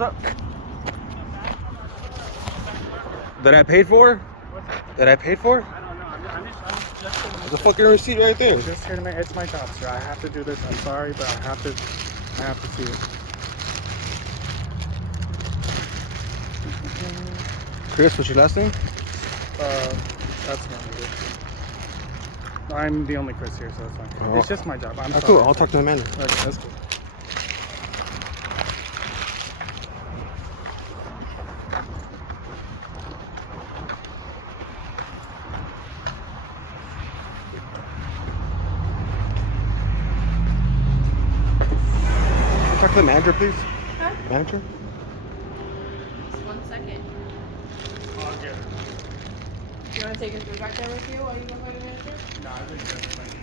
What's up? That I paid for? That I paid for? I don't know. I'm just There's a fucking receipt right there. just here to make. It's my job, sir. I have to do this. I'm sorry, but I have to see it. Chris, what's your last name? That's not it. I'm the only Chris here, so it's fine. Oh. It's just my job. I'm Oh, sorry. cool. I'll talk to the manager. Okay, that's cool. Talk to the manager, please. Huh? Manager? Just 1 second. I'll get it. Do you want to take your food back there with you while you go find the manager? No, I think